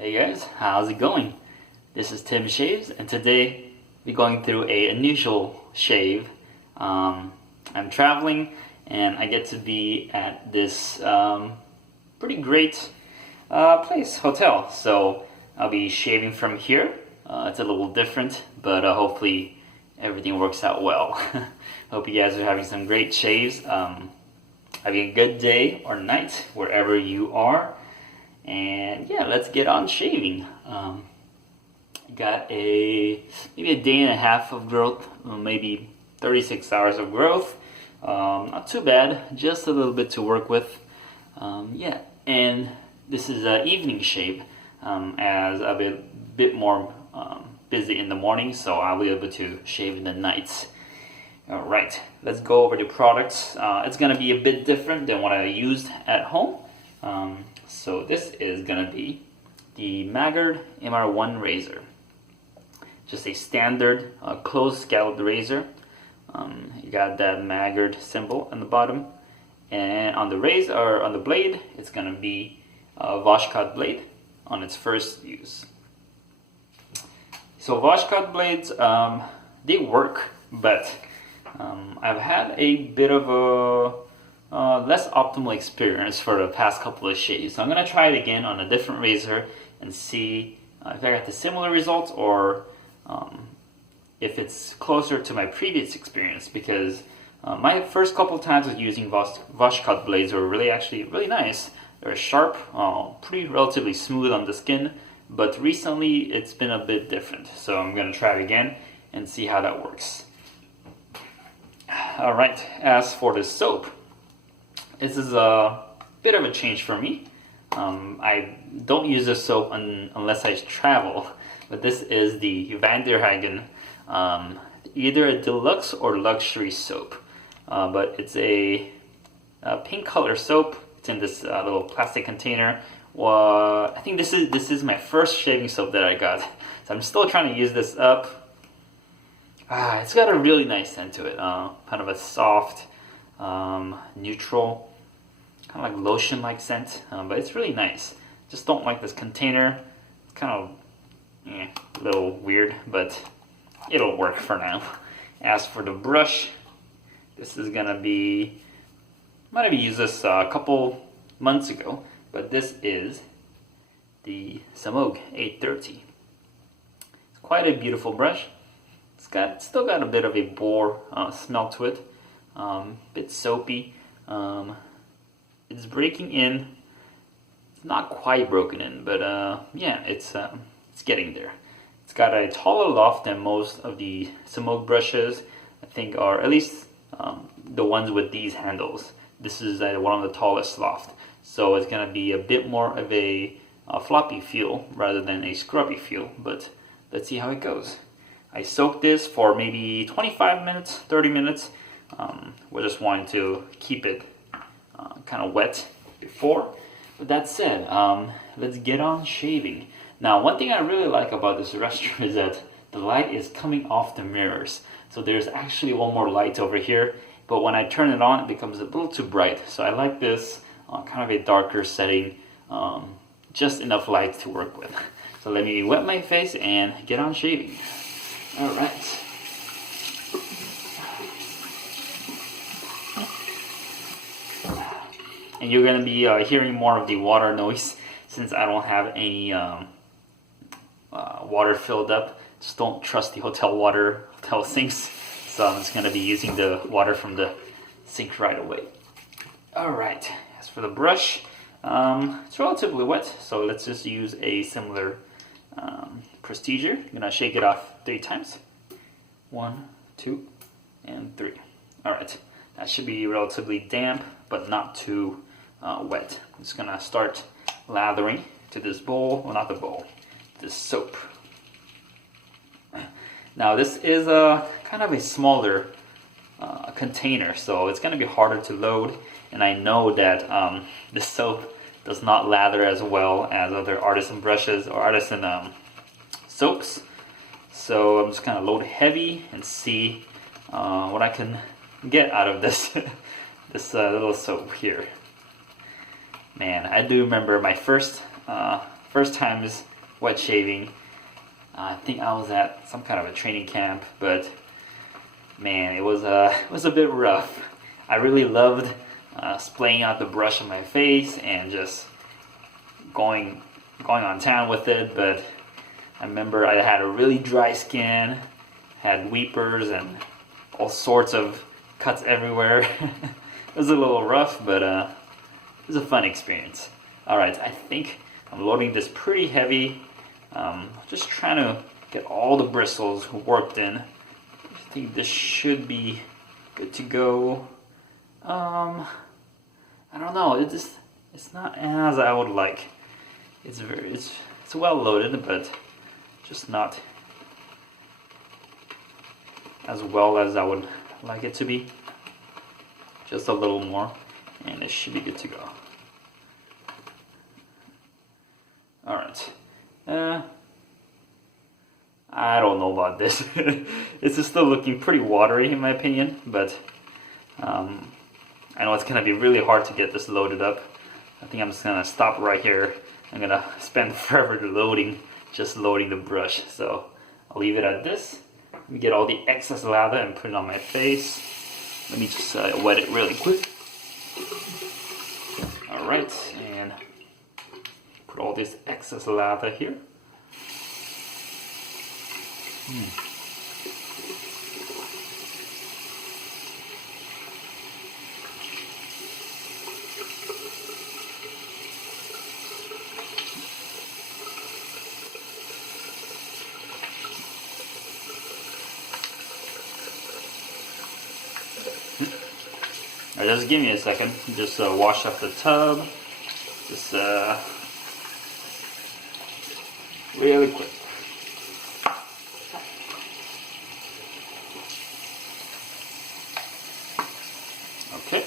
Hey guys, how's it going? This is Tim Shaves, and today we're going through a unusual shave. I'm traveling, and I get to be at this pretty great hotel. So I'll be shaving from here. It's a little different, but hopefully everything works out well. Hope you guys are having some great shaves. Having a good day or night wherever you are. And yeah, let's get on shaving. Got maybe a day and a half of growth, maybe 36 hours of growth. Not too bad, just a little bit to work with. Yeah, and this is an evening shave, as I'll be a bit more busy in the morning, so I'll be able to shave in the nights. Alright, let's go over the products. It's going to be a bit different than what I used at home. So this is going to be the Maggard MR1 razor. Just a standard closed scalloped razor. You got that Maggard symbol on the bottom. And on the razor, or on the blade, it's going to be a Voshkod blade on its first use. So Voshkod blades, they work, but I've had a bit of a less optimal experience for the past couple of shaves. So I'm going to try it again on a different razor and see if I got the similar results or if it's closer to my previous experience, because my first couple of times of using Voshkod blades were really nice. They're sharp, pretty relatively smooth on the skin, but recently it's been a bit different. So I'm going to try it again and see how that works. Alright, as for the soap, this is a bit of a change for me. I don't use this soap unless I travel, but this is the Vera, either a deluxe or luxury soap. But it's a pink color soap. It's in this little plastic container. I think this is my first shaving soap that I got, so I'm still trying to use this up. It's got a really nice scent to it, kind of a soft, neutral, kind of like lotion-like scent, but it's really nice. Just don't like this container. It's kind of a little weird, but it'll work for now. As for the brush, this is gonna be, might have used this a couple months ago, but this is the Semogue 830. It's quite a beautiful brush. It's still got a bit of a boar smell to it, bit soapy. It's breaking in. It's not quite broken in, but yeah, it's getting there. It's got a taller loft than most of the Semogue brushes, I think, or at least the ones with these handles. This is one of the tallest loft, so it's gonna be a bit more of a floppy feel rather than a scrubby feel. But let's see how it goes. I soaked this for maybe 25 minutes, 30 minutes. We're just wanting to keep it kind of wet before. But that said, let's get on shaving. Now, one thing I really like about this restaurant is that the light is coming off the mirrors. So there's actually one more light over here, but when I turn it on, it becomes a little too bright. So I like this kind of a darker setting, just enough light to work with. So let me wet my face and get on shaving. Alright. And you're going to be hearing more of the water noise since I don't have any water filled up. Just don't trust the hotel sinks. So I'm just going to be using the water from the sink right away. Alright, as for the brush, it's relatively wet, so let's just use a similar procedure. I'm going to shake it off 3 times. 1, 2, and 3. Alright, that should be relatively damp, but not too wet. I'm just going to start lathering to this bowl, well, not the bowl, this soap. Now this is a kind of a smaller container, so it's going to be harder to load, and I know that this soap does not lather as well as other artisan brushes or artisan soaps. So I'm just going to load heavy and see what I can get out of this this little soap here. Man, I do remember my first times wet shaving. I think I was at some kind of a training camp, but man, it was a bit rough. I really loved splaying out the brush on my face and just going on town with it, but I remember I had a really dry skin, had weepers and all sorts of cuts everywhere. It was a little rough, but it was a fun experience. Alright, I think I'm loading this pretty heavy. Just trying to get all the bristles worked in. I think this should be good to go. I don't know, it's not as I would like. It's well loaded, but just not as well as I would like it to be. Just a little more, and it should be good to go. Alright. I don't know about this. This is still looking pretty watery in my opinion, but I know it's gonna be really hard to get this loaded up. I think I'm just gonna stop right here. I'm gonna spend forever just loading the brush. So I'll leave it at this. Let me get all the excess lather and put it on my face. Let me just wet it really quick. Alright, and put all this excess lather here. Alright, just give me a second. Just wash up the tub. Just really quick. Okay.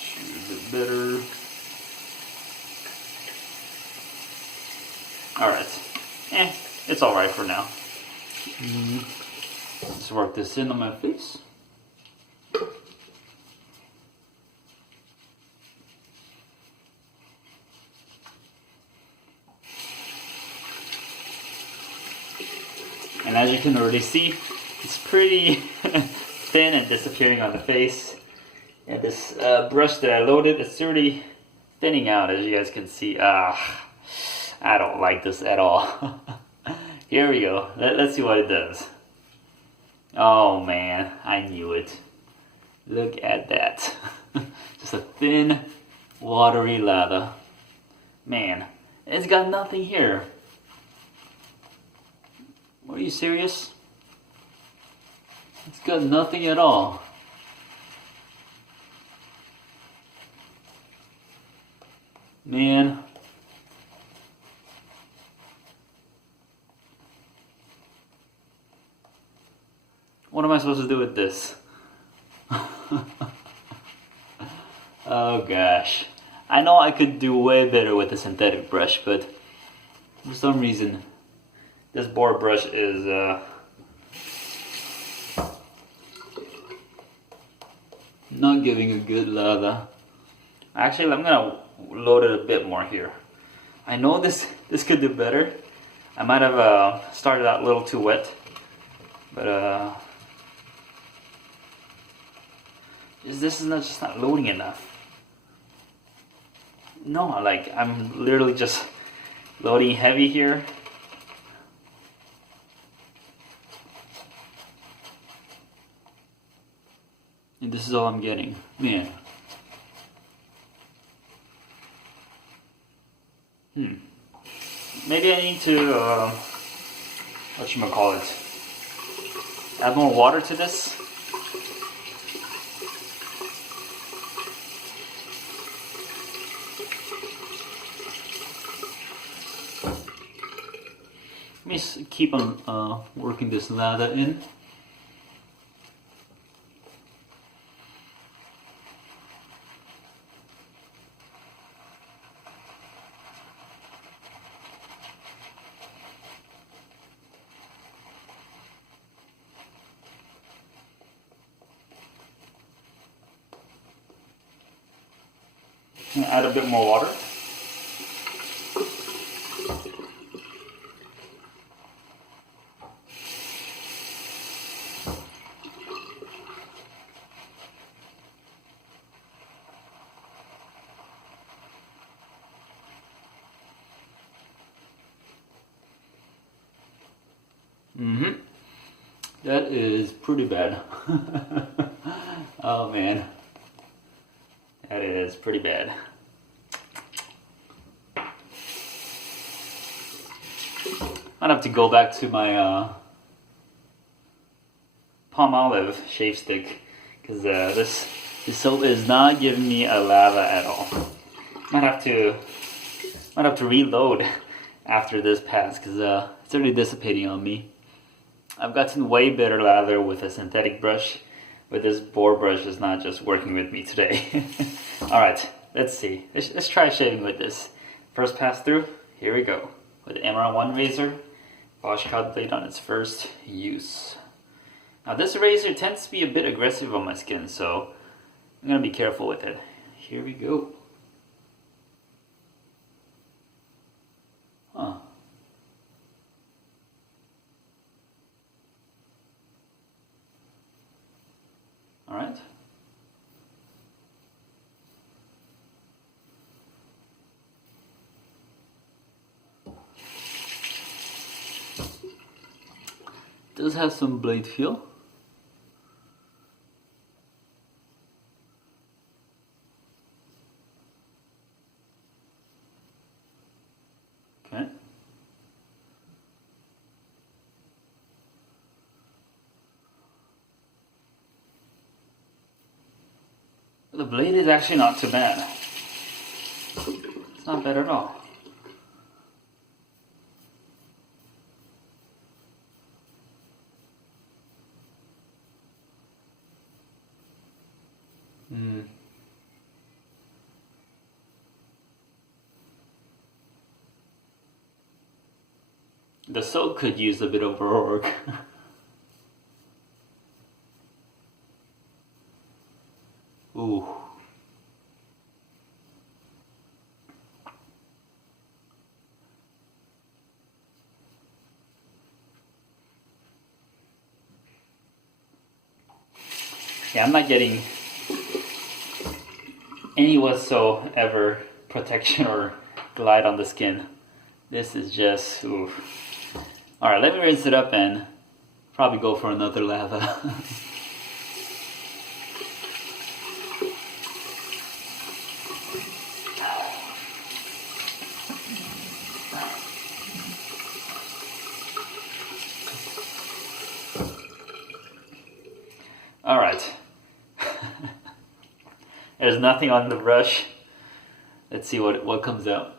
Choose it better. Alright. It's alright for now. Let's work this in on my face. And as you can already see, it's pretty thin and disappearing on the face. And this brush that I loaded, it's already thinning out, as you guys can see. I don't like this at all. Here we go. Let's see what it does. Oh man, I knew it. Look at that. Just a thin, watery lather. Man, it's got nothing here. Are you serious? It's got nothing at all. Man. What am I supposed to do with this? Oh gosh. I know I could do way better with a synthetic brush, but for some reason this board brush is not giving a good lather. Actually, I'm gonna load it a bit more here. I know this could do better. I might have started out a little too wet, but this is just not loading enough. No, like I'm literally just loading heavy here. And this is all I'm getting. Man. Maybe I need to, whatchamacallit, add more water to this. Let me keep on working this lather in. Add a bit more water. That is pretty bad. Oh man, that is pretty bad. I'd have to go back to my Palmolive shave stick because this soap is not giving me a lather at all. Might have to reload after this pass because it's really dissipating on me. I've gotten way better lather with a synthetic brush, but this boar brush is not just working with me today. Alright, let's see. Let's try shaving with this. First pass through, here we go. With the MR1 razor, Voshkod blade on its first use. Now this razor tends to be a bit aggressive on my skin, so I'm going to be careful with it. Here we go. Huh. Alright. Does have some blade feel. Okay. The blade is actually not too bad. It's not bad at all. The soap could use a bit of work. Ooh. Yeah, I'm not getting any whatsoever protection or glide on the skin. This is just, oof. Alright, let me rinse it up and probably go for another lather. Alright. There's nothing on the brush. Let's see what comes out.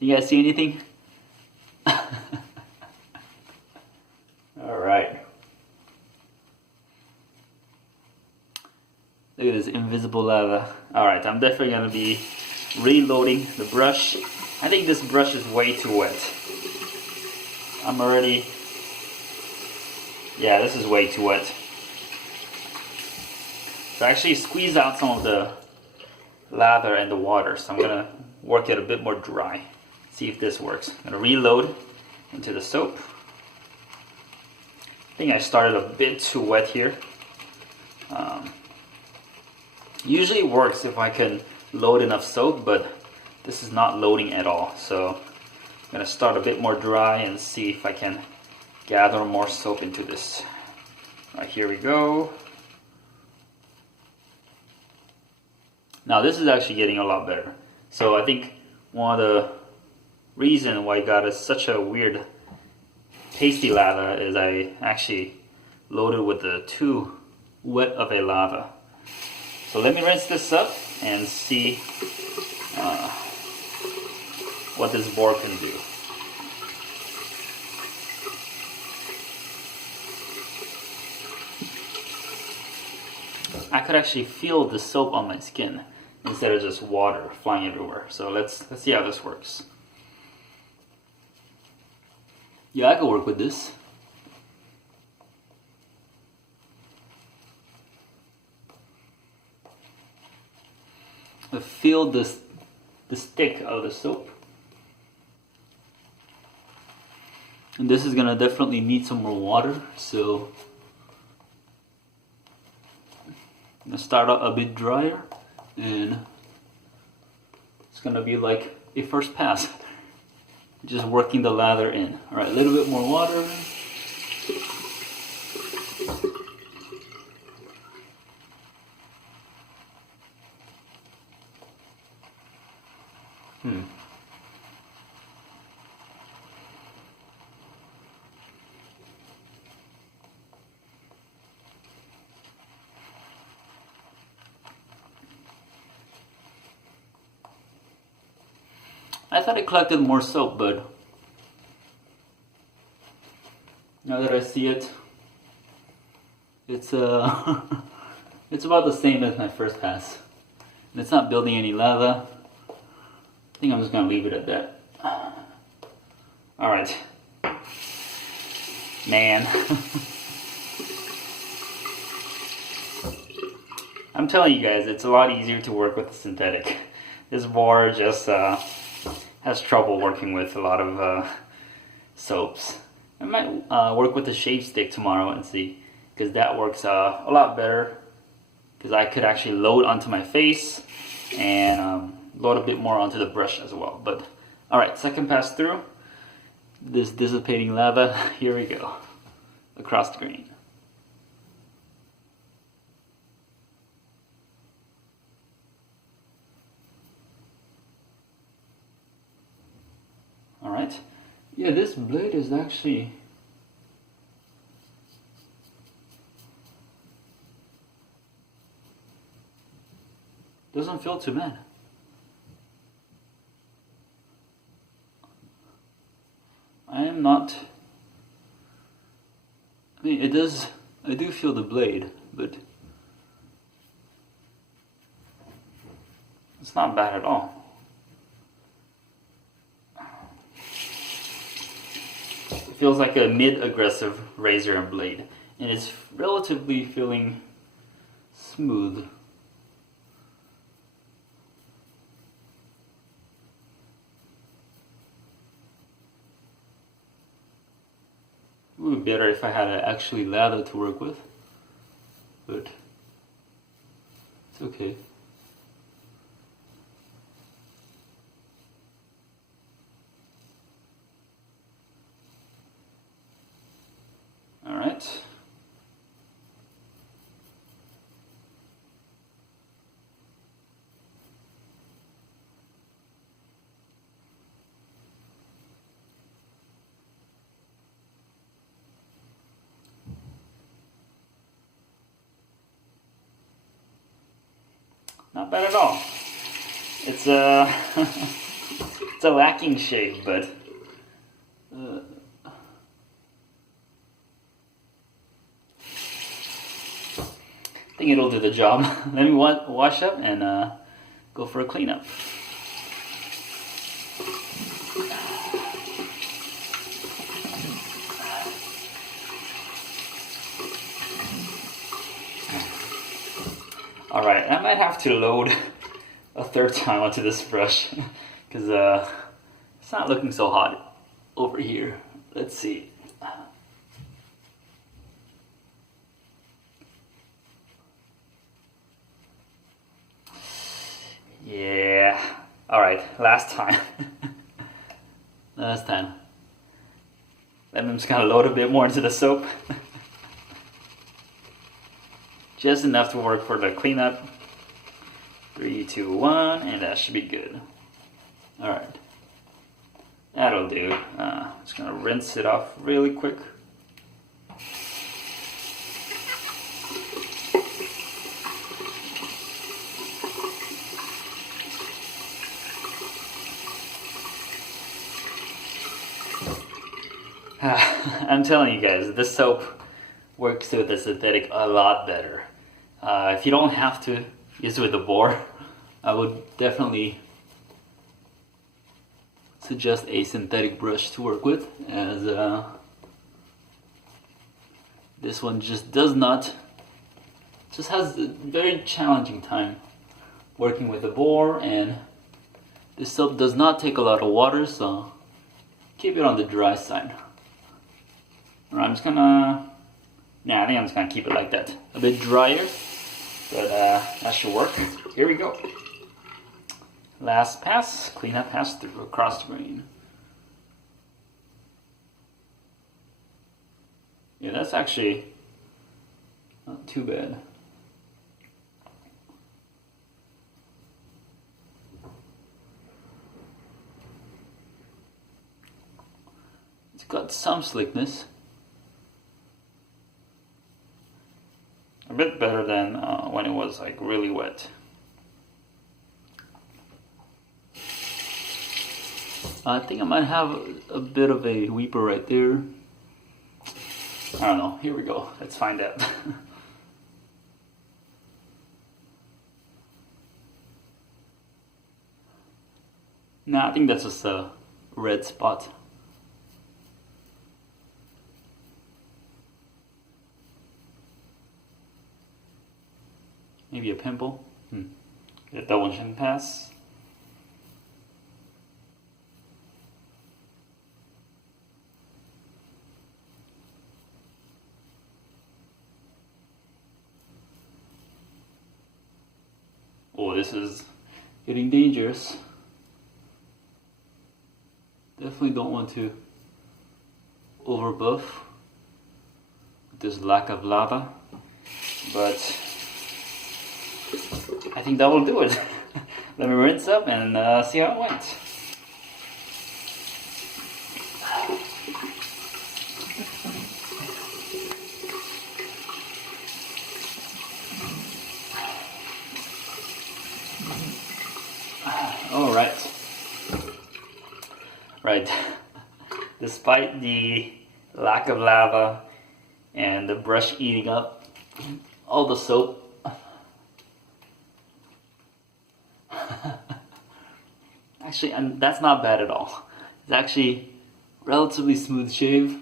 You guys see anything? Alright. Look at this invisible lather. Alright, I'm definitely going to be reloading the brush. I think this brush is way too wet. I'm already... Yeah, this is way too wet. So I actually squeeze out some of the lather and the water. So I'm going to work it a bit more dry. See if this works. I'm going to reload into the soap. I think I started a bit too wet here. Usually it works if I can load enough soap, but this is not loading at all. So I'm going to start a bit more dry and see if I can gather more soap into this. Alright, here we go. Now this is actually getting a lot better. So I think one of the reason why I got such a weird tasty lather is I actually loaded with the too wet of a lather. So let me rinse this up and see what this board can do. I could actually feel the soap on my skin instead of just water flying everywhere. So let's see how this works. Yeah, I could work with this. I feel the stick of the soap. And this is gonna definitely need some more water, so I'm gonna start out a bit drier, and it's gonna be like a first pass. Just working the lather in. All right, a little bit more water. I thought it collected more soap, but now that I see it, it's it's about the same as my first pass. And it's not building any lava. I think I'm just gonna leave it at that. Alright. Man. I'm telling you guys, it's a lot easier to work with the synthetic. This board just has trouble working with a lot of soaps. I might work with the shave stick tomorrow and see, because that works a lot better, because I could actually load onto my face and load a bit more onto the brush as well. But alright, second pass through. This dissipating lava, here we go, across the grain. Alright, yeah, this blade is actually doesn't feel too bad. I am not, I mean, it does, I do feel the blade, but it's not bad at all. It feels like a mid-aggressive razor and blade, and it's relatively feeling smooth. It would be better if I had actually lather to work with, but it's okay. All right. Not bad at all. It's a it's a lacking shade, but I think it'll do the job. Let me wash up and go for a cleanup. Alright, I might have to load a third time onto this brush because it's not looking so hot over here. Let's see. Yeah. Alright, last time. Last time. Then I'm just gonna load a bit more into the soap. Just enough to work for the cleanup. 3, 2, 1, and that should be good. Alright. That'll do. Just gonna rinse it off really quick. I'm telling you guys, this soap works with the synthetic a lot better. If you don't have to use it with the boar, I would definitely suggest a synthetic brush to work with, as this one just has a very challenging time working with the boar, and this soap does not take a lot of water, so keep it on the dry side. Alright, I think I'm just gonna keep it like that. A bit drier. but that should work. Here we go. Last pass, cleanup pass through across the grain. Yeah, that's actually not too bad. It's got some slickness. A bit better than when it was like really wet. I think I might have a bit of a weeper right there. I don't know. Here we go. Let's find out. Nah, I think that's just a red spot. Maybe a pimple. Get a double chin pass. Oh, this is getting dangerous. Definitely don't want to overbuff with this lack of lava, but I think that will do it. Let me rinse up and see how it went. All right. Right. Despite the lack of lava and the brush eating up all the soap, actually, and that's not bad at all. It's actually relatively smooth shave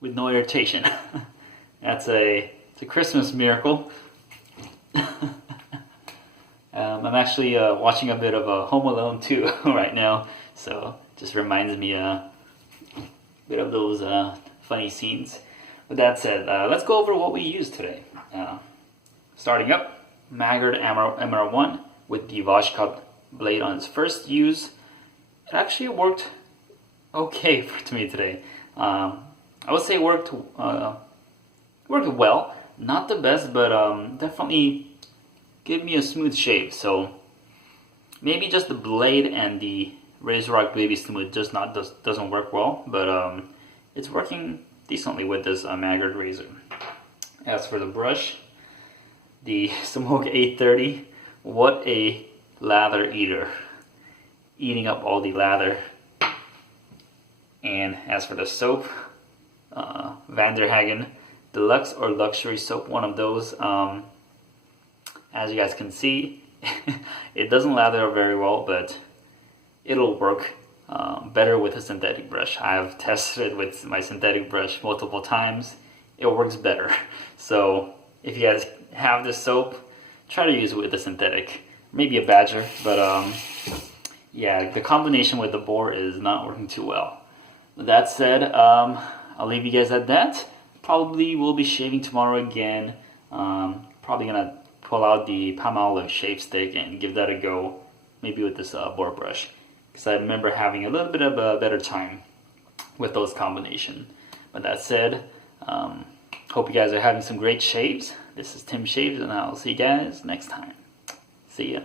with no irritation. It's a Christmas miracle. I'm actually watching a bit of Home Alone 2 right now, so just reminds me a bit of those funny scenes. With that said, let's go over what we used today. Starting up, Maggard MR1 with the Voshkod blade on its first use. It actually worked okay to me today. I would say it worked well. Not the best, but definitely gave me a smooth shave. So maybe just the blade and the Razor Rock Baby Smooth doesn't work well, but it's working decently with this Maggard razor. As for the brush, the Semogue 830, what a lather eater, eating up all the lather. And as for the soap, Vanderhagen Deluxe or Luxury Soap, one of those. As you guys can see, it doesn't lather very well, but it'll work better with a synthetic brush. I've tested it with my synthetic brush multiple times. It works better. So if you guys have this soap, try to use it with a synthetic. Maybe a Badger, but yeah, the combination with the boar is not working too well. With that said, I'll leave you guys at that. Probably will be shaving tomorrow again. Probably gonna pull out the Palmolive shave stick and give that a go, maybe with this boar brush, because I remember having a little bit of a better time with those combination. But that said, hope you guys are having some great shaves. This is Tim Shaves, and I'll see you guys next time. See ya.